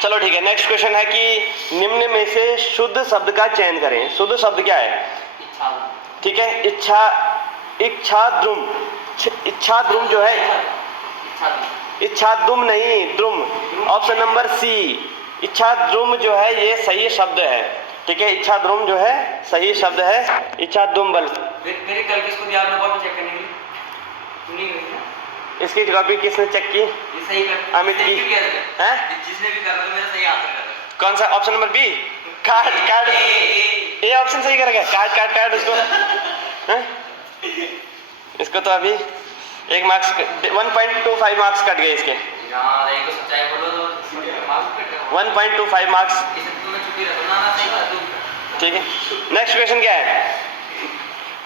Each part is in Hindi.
चलो ठीक है, नेक्स्ट क्वेश्चन है कि निम्न में से शुद्ध शब्द का चयन करें। शुद्ध शब्द क्या है? ठीक है, इच्छा, इच्छाद्रुम, इच्छाद्रुम जो है, इच्छाद्रुम नहीं, द्रुम, ऑप्शन नंबर सी, इच्छाद्रुम जो है ये सही शब्द है। ठीक है, इच्छाद्रुम जो है सही शब्द है, इच्छाद्रुम बल। मेरे कल किसको दिया आपने कॉपी चेक करने के लिए? सुनी गई ना? इसकी कॉपी किसने चेक की? ये सही कर, अमित की है, जिसने भी कर रहा है मेरा सही आंसर कर रहा है। कौन सा? Option number B, card, card, ये ऑप्शन सही करेगा, कार्ड कार्ड कार्ड उसको है? इसको तो अभी 1 मार्क्स 1.25 मार्क्स कट गए इसके। यार एक तो सच्चाई बोलो तो मार्क्स कट गए। 1.25 मार्क्स। इसे तुम्हें छुट्टी रखो ना सही बात है। ठीक है, नेक्स्ट क्वेश्चन क्या है?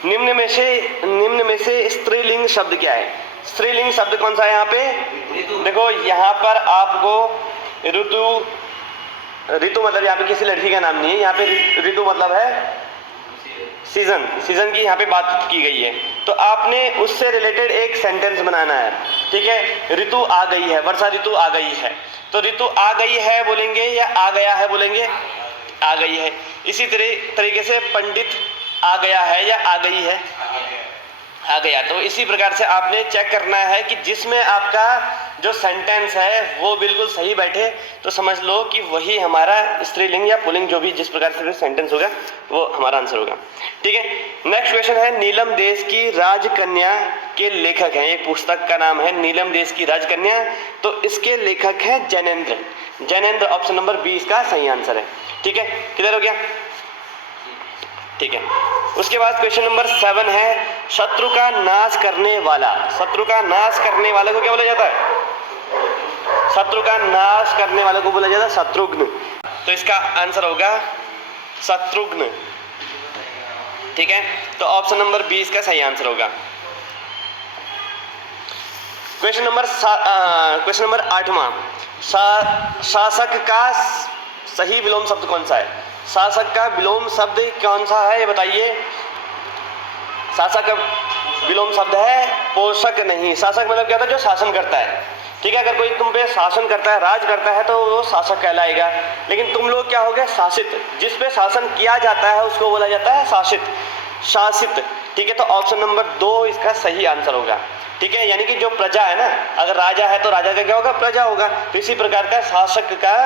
निम्न में से स्त्रीलिंग शब्द क्या है? स्त्रीलिंग शब्द कौन सा है यहाँ पे? देखो यहाँ पर आपको ऋतु, ऋतु मतलब यहाँ पे किसी लड़की का नाम नहीं है, यहाँ पे ऋतु मतलब है सीजन, सीजन की यहाँ पे बात की गई है। तो आपने उससे रिलेटेड एक सेंटेंस बनाना है। ठीक है, ऋतु आ गई है, वर्षा ऋतु आ गई है, तो ऋतु आ गई है बोलेंगे या आ गया है बोलेंगे? आ गई है। इसी तरीके से पंडित आ गया है या आ गई है? आ गया। तो इसी प्रकार से आपने चेक करना है कि जिसमें आपका जो सेंटेंस है वो बिल्कुल सही बैठे, तो समझ लो कि वही हमारा स्त्रीलिंग या पुल्लिंग जो भी जिस प्रकार से सेंटेंस होगा वो हमारा आंसर होगा। ठीक है, नेक्स्ट क्वेश्चन है नीलम देश की राजकन्या के लेखक हैं। एक पुस्तक का नाम है नीलम देश की राजकन्या, तो इसके लेखक है Jainendra. Jainendra option number B इसका सही आंसर है। ठीक है, क्लियर हो गया? ठीक है, उसके बाद क्वेश्चन नंबर 7 है शत्रु का नाश करने वाला। शत्रु का नाश करने वाले को क्या बोला जाता है? शत्रु का नाश करने वाले को बोला जाता है शत्रुघ्न। तो इसका आंसर होगा शत्रुघ्न। ठीक है, तो ऑप्शन नंबर 20 का सही आंसर होगा। क्वेश्चन नंबर 8वां, शासक का सही विलोम शब्द कौन सा है? शासक का विलोम शब्द कौन सा है ये बताइए? शासक का विलोम शब्द है पोषक नहीं। शासक मतलब क्या होता है? जो शासन करता है। ठीक है, अगर कोई तुम पे शासन करता है, राज करता है, तो वो शासक कहलाएगा। लेकिन तुम लोग क्या हो गए? शासित। जिस पे शासन किया जाता है उसको बोला जाता है शासित, शासित। ठीक है, तो ऑप्शन नंबर 2 इसका सही आंसर होगा। ठीक है, यानी कि जो प्रजा है ना, अगर राजा है तो राजा का क्या होगा? प्रजा होगा। तो इसी प्रकार का शासक का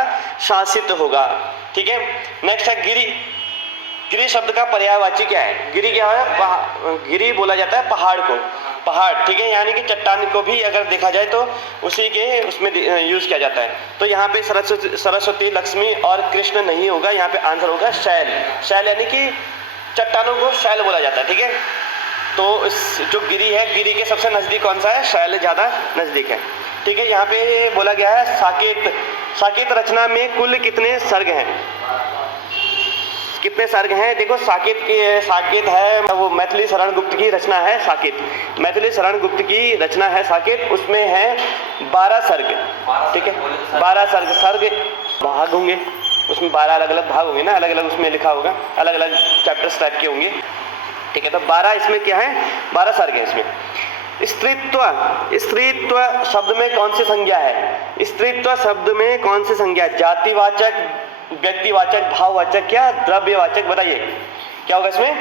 शासित होगा। ठीक है, नेक्स्ट है गिरि। गिरि शब्द का पर्यायवाची क्या है? गिरि क्या है? गिरि बोला जाता है पहाड़ को, पहाड़। ठीक है, यानी कि चट्टान को भी अगर देखा जाए तो उसी के उसमें यूज किया जाता है। तो यहाँ पे सरस्वती, लक्ष्मी और कृष्ण नहीं होगा, यहाँ पे आंसर होगा शैल। शैल यानी कि चट्टानों को शैल बोला जाता है। ठीक है, तो इस जो गिरि है, गिरि के सबसे नजदीक कौन सा है? शैल ज्यादा नजदीक है। ठीक है, यहाँ पे बोला गया है साकेत। साकेत रचना में कुल कितने सर्ग हैं? कितने सर्ग हैं? देखो साकेत है वो मैथिली शरण गुप्त की रचना है साकेत। मैथिली शरण गुप्त की रचना है साकेत, उसमें है 12 सर्ग। ठीक है, 12 सर्ग, सर्ग भाग होंगे उसमें, 12 अलग अलग भाग होंगे ना, अलग अलग उसमें लिखा होगा, अलग अलग चैप्टर्स टाइप के होंगे। ठीक है, तो 12 इसमें क्या है? 12 सर्ग है इसमें। स्त्रीत्व, स्त्रीत्व शब्द में कौन सी संज्ञा है? स्त्रीत्व शब्द में कौन सी संज्ञा है? जातिवाचक, व्यक्तिवाचक, भाववाचक या द्रव्यवाचक? बताइए क्या होगा इसमें?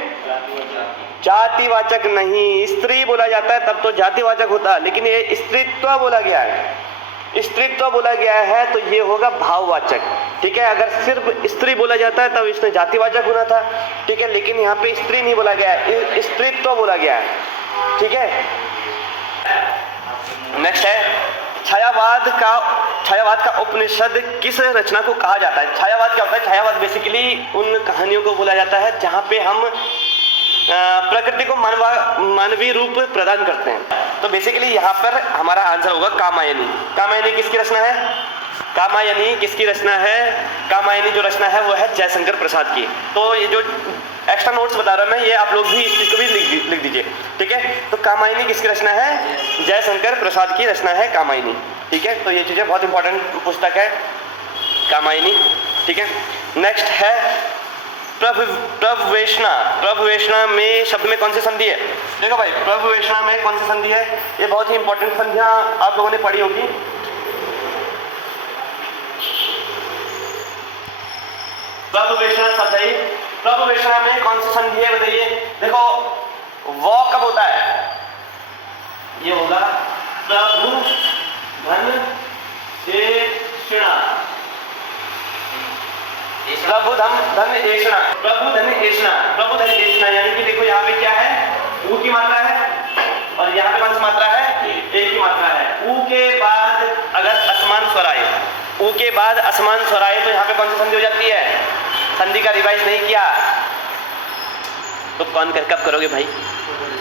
जातिवाचक नहीं। स्त्री बोला जाता है तब तो जातिवाचक होता है, लेकिन ये स्त्रीत्व बोला गया है, स्त्रीत्व बोला गया है तो ये होगा भाववाचक। ठीक है, अगर सिर्फ स्त्री बोला जाता है तब इसमें जातिवाचक होना था। ठीक है, लेकिन यहाँ पे स्त्री नहीं बोला गया है, स्त्रीत्व बोला गया है। ठीक है, नेक्स्ट है छायावाद का उपनिषद किस रचना को कहा जाता है? छायावाद क्या होता है? छायावाद बेसिकली उन कहानियों को बोला जाता है जहाँ पे हम प्रकृति को मानवीय रूप प्रदान करते हैं। तो बेसिकली यहाँ पर हमारा आंसर होगा कामायनी। कामायनी किसकी रचना है? कामायनी किसकी रचना है? कामायनी जो रचना है वो है जयशंकर प्रसाद की। तो ये जो एक्स्ट्रा नोट्स बता रहा हूँ मैं, ये आप लोग भी इस चीज़ को भी लिख दीजिए। ठीक है, तो कामायनी किसकी रचना है? जयशंकर प्रसाद की रचना है कामायनी। ठीक है, तो ये चीज़ें बहुत इंपॉर्टेंट पुस्तक है कामायनी। ठीक है, नेक्स्ट है प्रभवेशना। प्रभवेशना में शब्द में कौन सी संधि है? देखो भाई, प्रभवेशना में कौन सी संधि है? ये बहुत ही इंपॉर्टेंट संधियाँ आप लोगों ने पढ़ी होगी। प्रभुवेषणा शब्द है। प्रभुवेषणा में कौन सी संधि है बताइए? देखो वो कब होता है? ये होगा प्रभु धन एषणा, प्रभु धन एषणा, प्रभु धन एषणा, प्रभु धन एषणा। यानी कि देखो यहाँ पे क्या है? ऊ की मात्रा है और यहाँ पे कौन सी मात्रा है? एक की मात्रा है। ऊ के बाद अगर असमान स्वर आए, ऊ के बाद असमान स्वर आए तो यहाँ पे कौन सी संधि हो जाती है? संधि का रिवाइज नहीं किया तो कौन कब करोगे भाई?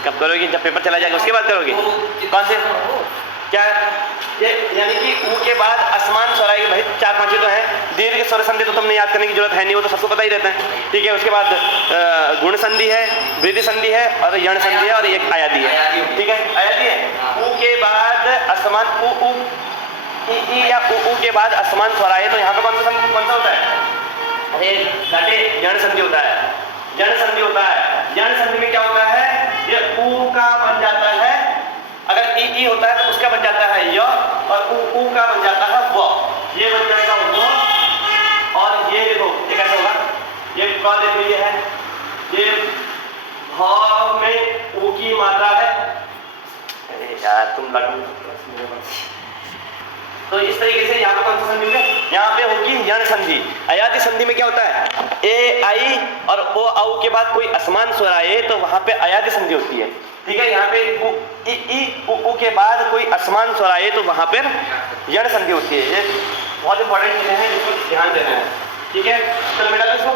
कब करोगे? जब पेपर चला जाएगा उसके बाद करोगे। कौन से क्या ये? यानी कि ऊ के बाद असमान स्वर आएगी भाई, 4-5 तो है। दीर्घ स्वर संधि तो तुमने याद करने की जरूरत है नहीं, वो तो सबको पता ही रहता है, ठीक है। उसके बाद गुण संधि है, वृद्धि संधि है और यण संधि है और एक आयादी है, ठीक है। आयादी है। ऊ के बाद असमान ऊ या ऊ के बाद असमान स्वर आए तो यहाँ पे कौन सा होता है? अरे घटे यण संधि होता है, यण संधि होता है। यण संधि में क्या होता है? ये ऊ का बन जाता है, अगर ई होता है तो उसका बन जाता है य और ऊ का बन जाता है व। ये बन जाएगा वो और ये देखो ये कैसे होगा? ये क देखो ये है, ये भाव में ऊ की मात्रा है। अरे यार तुम लगो। तो इस तरीके से यहाँ पे कौन सी संधि है? यहाँ पे होगी यण संधि। अयादी संधि में क्या होता है? ए आई और ओ औ के बाद कोई असमान स्वर आए तो वहां पे अयादी संधि होती है, ठीक है। यहाँ पे उ के बाद कोई असमान स्वर आए तो वहां पर यण संधि होती है। ये बहुत इंपॉर्टेंट चीजें हैं जिसको ध्यान देना है, ठीक है। चलो बेटा इसको